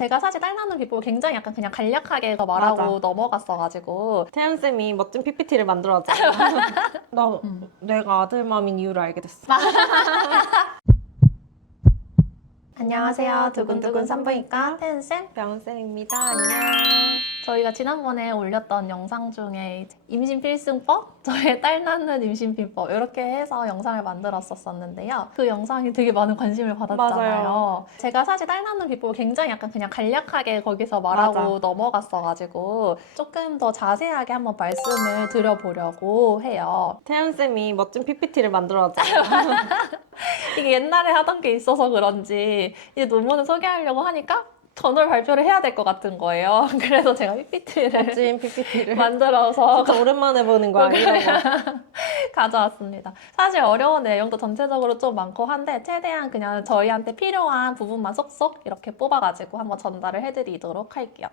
제가 사실 딸 낳는 비법을 굉장히 약간 그냥 간략하게 말하고 맞아. 넘어갔어가지고 태연쌤이 멋진 PPT를 만들어왔잖아. 나 내가 아들맘인 이유를 알게 됐어. 안녕하세요. 두근두근 산부인과 태은쌤. 병쌤입니다. 안녕. 저희가 지난번에 올렸던 영상 중에 이제 임신 필승법, 저의 딸 낳는 임신 비법 이렇게 해서 영상을 만들었었는데요. 그 영상이 되게 많은 관심을 받았잖아요. 맞아요. 제가 사실 딸 낳는 비법을 굉장히 약간 그냥 간략하게 거기서 말하고 맞아. 넘어갔어가지고 조금 더 자세하게 한번 말씀을 드려보려고 해요. 태연쌤이 멋진 PPT를 만들어왔잖아. 이게 옛날에 하던 게 있어서 그런지 이제 논문을 소개하려고 하니까 저널 발표를 해야 될 것 같은 거예요. 그래서 제가 PPT를 멋진 PPT를. 만들어서 진짜 오랜만에 보는 거야, 이런 거. 가져왔습니다. 사실 어려운 내용도 전체적으로 좀 많고 한데 최대한 그냥 저희한테 필요한 부분만 쏙쏙 이렇게 뽑아가지고 한번 전달을 해드리도록 할게요.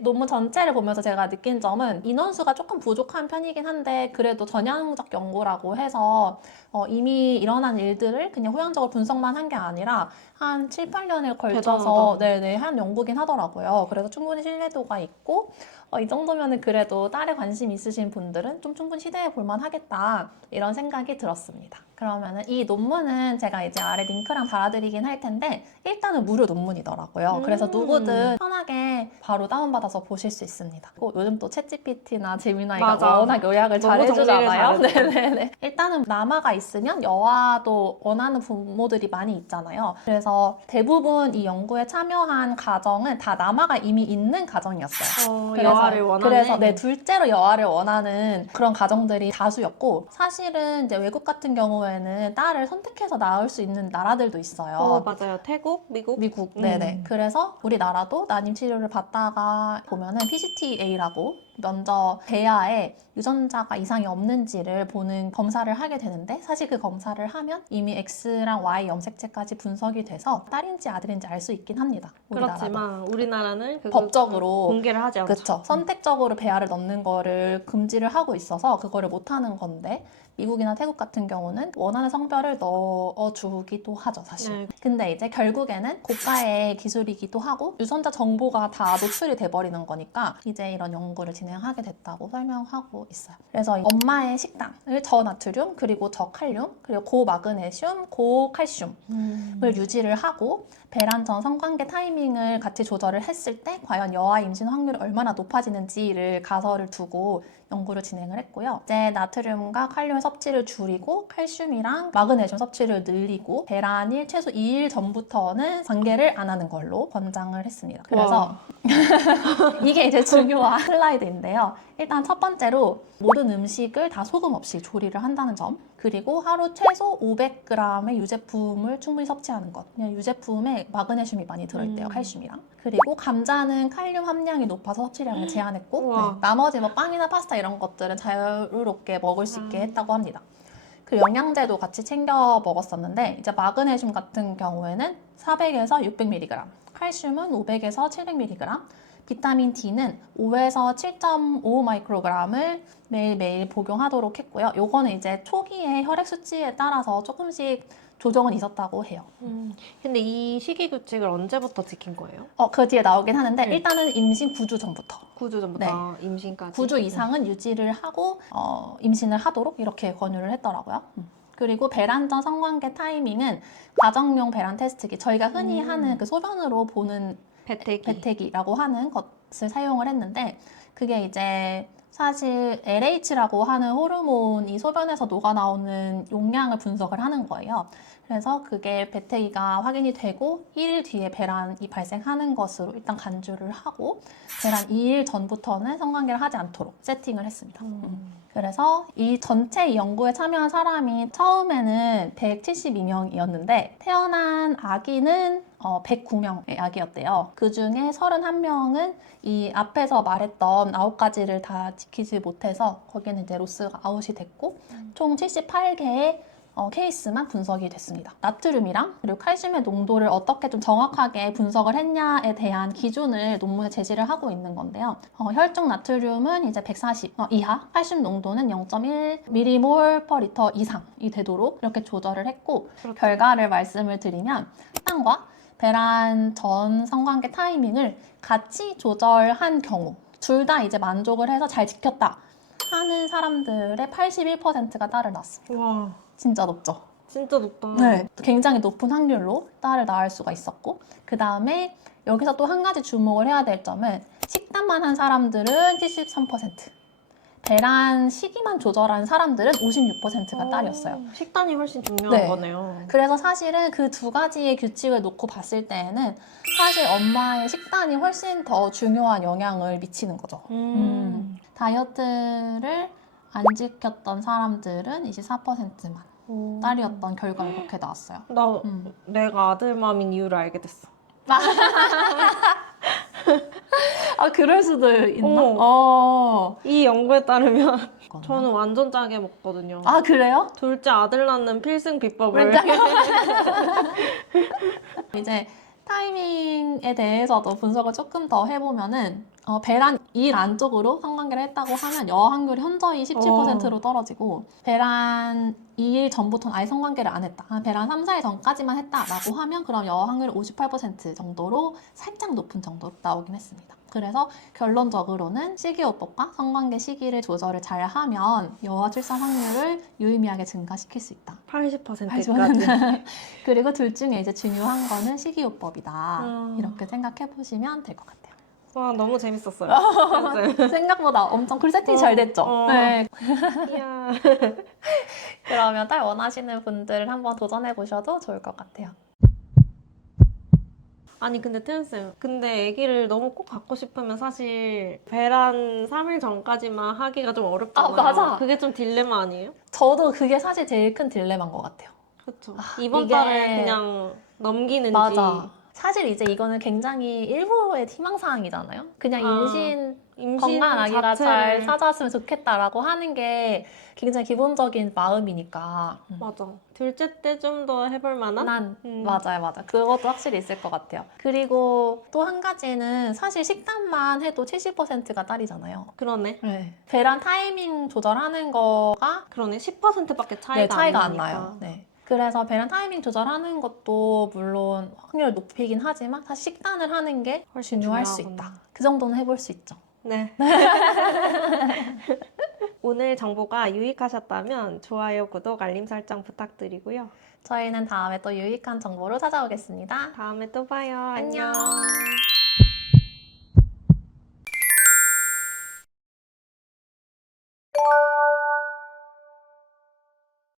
논문 전체를 보면서 제가 느낀 점은 인원수가 조금 부족한 편이긴 한데 그래도 전향적 연구라고 해서 이미 일어난 일들을 그냥 후향적으로 분석만 한 게 아니라 한 7, 8년에 걸쳐서 대단하다. 한 연구긴 하더라고요. 그래서 충분히 신뢰도가 있고 이 정도면은 그래도 딸에 관심 있으신 분들은 좀 충분히 시도해 볼만 하겠다 이런 생각이 들었습니다. 그러면은 이 논문은 제가 이제 아래 링크랑 달아드리긴 할 텐데 일단은 무료 논문이더라고요. 그래서 누구든 편하게 바로 다운받아서 보실 수 있습니다. 요즘 또 챗GPT나 제미나이가 맞아. 워낙 요약을 잘 너무 정리를 해주잖아요. 잘해줘. 네네네. 일단은 남아가 있으면 여아도 원하는 부모들이 많이 있잖아요. 그래서 대부분 이 연구에 참여한 가정은 다 남아가 이미 있는 가정이었어요. 여아를 원하는. 그래서 네, 둘째로 여아를 원하는 그런 가정들이 다수였고 사실은 이제 외국 같은 경우에는 딸을 선택해서 낳을 수 있는 나라들도 있어요. 맞아요. 태국, 미국. 미국, 네네. 그래서 우리나라도 난임 치료를 받다가 보면은 PCTA라고 먼저 배아에 유전자가 이상이 없는지를 보는 검사를 하게 되는데 사실 그 검사를 하면 이미 X랑 Y 염색체까지 분석이 돼서 딸인지 아들인지 알 수 있긴 합니다. 우리나라도. 그렇지만 우리나라는 법적으로 공개를 하지 않죠. 그쵸. 선택적으로 배아를 넣는 거를 금지를 하고 있어서 그거를 못 하는 건데 미국이나 태국 같은 경우는 원하는 성별을 넣어주기도 하죠, 사실. 네. 근데 이제 결국에는 고가의 기술이기도 하고 유전자 정보가 다 노출이 돼버리는 거니까 이제 이런 연구를 진행하게 됐다고 설명하고 있어요. 그래서 엄마의 식단을 저나트륨, 그리고 저칼륨, 그리고 고마그네슘, 고칼슘을 유지를 하고 배란 전 성관계 타이밍을 같이 조절을 했을 때 과연 여아 임신 확률이 얼마나 높아지는지를 가설을 두고 연구를 진행을 했고요. 이제 나트륨과 칼륨의 섭취를 줄이고 칼슘이랑 마그네슘 섭취를 늘리고 배란일 최소 2일 전부터는 관계를 안 하는 걸로 권장을 했습니다. 그래서 이게 이제 중요한 슬라이드인데요. 일단 첫 번째로 모든 음식을 다 소금 없이 조리를 한다는 점, 그리고 하루 최소 500g의 유제품을 충분히 섭취하는 것. 그냥 유제품에 마그네슘이 많이 들어있대요, 칼슘이랑. 그리고 감자는 칼륨 함량이 높아서 섭취량을 제한했고 나머지 뭐 빵이나 파스타 이런 것들은 자유롭게 먹을 수 있게 했다고 합니다. 그 영양제도 같이 챙겨 먹었었는데 이제 마그네슘 같은 경우에는 400에서 600mg, 칼슘은 500에서 700mg, 비타민 D는 5에서 7.5 마이크로그램을 매일매일 복용하도록 했고요. 요거는 이제 초기의 혈액 수치에 따라서 조금씩 조정은 있었다고 해요. 근데 이 식이 규칙을 언제부터 지킨 거예요? 그 뒤에 나오긴 하는데 일단은 임신 9주 전부터. 9주 전부터 임신까지. 9주 이상은 유지를 하고 임신을 하도록 이렇게 권유를 했더라고요. 그리고 배란 전 성관계 타이밍은 가정용 배란 테스트기, 저희가 흔히 하는 그 소변으로 보는 배태기라고 하는 것을 사용을 했는데 그게 이제 사실 LH라고 하는 호르몬이 소변에서 녹아나오는 용량을 분석을 하는 거예요. 그래서 그게 배태기가 확인이 되고 1일 뒤에 배란이 발생하는 것으로 일단 간주를 하고 배란 2일 전부터는 성관계를 하지 않도록 세팅을 했습니다. 그래서 이 전체 연구에 참여한 사람이 처음에는 172명이었는데 태어난 아기는 109명의 아기였대요. 그 중에 31명은 이 앞에서 말했던 9가지를 다 지키지 못해서 거기는 이제 로스가 아웃이 됐고 총 78개의 케이스만 분석이 됐습니다. 나트륨이랑 그리고 칼슘의 농도를 어떻게 좀 정확하게 분석을 했냐에 대한 기준을 논문에 제시를 하고 있는 건데요. 혈중 나트륨은 이제 140 이하, 칼슘 농도는 0.1 mmol/L 이상이 되도록 이렇게 조절을 했고 결과를 말씀을 드리면 식단과 배란 전 성관계 타이밍을 같이 조절한 경우 둘 다 이제 만족을 해서 잘 지켰다 하는 사람들의 81%가 딸을 낳았습니다. 와, 진짜 높죠? 진짜 높다. 네, 굉장히 높은 확률로 딸을 낳을 수가 있었고 그 다음에 여기서 또 한 가지 주목을 해야 될 점은 식단만 한 사람들은 73%, 배란 시기만 조절한 사람들은 56%가 딸이었어요. 식단이 훨씬 중요한 네. 거네요. 그래서 사실은 그 두 가지의 규칙을 놓고 봤을 때에는 사실 엄마의 식단이 훨씬 더 중요한 영향을 미치는 거죠. 다이어트를 안 지켰던 사람들은 24%만 딸이었던 결과가 이렇게 나왔어요. 나 내가 아들맘인 이유를 알게 됐어. 아, 그럴 수도 있나? 이 연구에 따르면 저는 완전 짜게 먹거든요. 아, 그래요? 둘째 아들 낳는 필승 비법을. 이제 타이밍에 대해서도 분석을 조금 더 해보면은 배란 2일 안쪽으로 성관계를 했다고 하면 여아 확률이 현저히 17%로 떨어지고 배란 2일 전부터는 아예 성관계를 안 했다. 배란 3, 4일 전까지만 했다라고 하면 그럼 여아 확률이 58% 정도로 살짝 높은 정도로 나오긴 했습니다. 그래서 결론적으로는 식이요법과 성관계 시기를 조절을 잘 하면 여아 출산 확률을 유의미하게 증가시킬 수 있다. 80%까지. 그리고 둘 중에 이제 중요한 거는 식이요법이다. 이렇게 생각해 보시면 될 것 같아요. 와, 너무 재밌었어요. 생각보다 엄청 글 세팅이 잘 됐죠? 네. 이야. 그러면 딸 원하시는 분들 한번 도전해 보셔도 좋을 것 같아요. 아니 근데 태연쌤, 근데 아기를 너무 꼭 갖고 싶으면 사실 배란 3일 전까지만 하기가 좀 어렵잖아요. 아, 맞아. 그게 좀 딜레마 아니에요? 저도 그게 사실 제일 큰 딜레마인 것 같아요. 그렇죠. 이번 이게- 달을 그냥 넘기는지. 맞아. 사실 이제 이거는 굉장히 일부의 희망사항이잖아요. 그냥 임신 건강한 아기가 잘 자체를- 찾아왔으면 좋겠다라고 하는 게 굉장히 기본적인 마음이니까. 맞아. 둘째 때 좀 더 해볼 만한? 맞아요. 그것도 확실히 있을 것 같아요. 그리고 또 한 가지는 사실 식단만 해도 70%가 딸이잖아요. 그러네. 배란 타이밍 조절하는 거가 10%밖에 차이가 안 나니까. 나요. 그래서 배란 타이밍 조절하는 것도 물론 확률을 높이긴 하지만 사실 식단을 하는 게 훨씬 중요할 수 중요하구나. 있다. 그 정도는 해볼 수 있죠. 네. 오늘 정보가 유익하셨다면 좋아요, 구독, 알림 설정 부탁드리고요. 저희는 다음에 또 유익한 정보로 찾아오겠습니다. 다음에 또 봐요. 안녕. 안녕.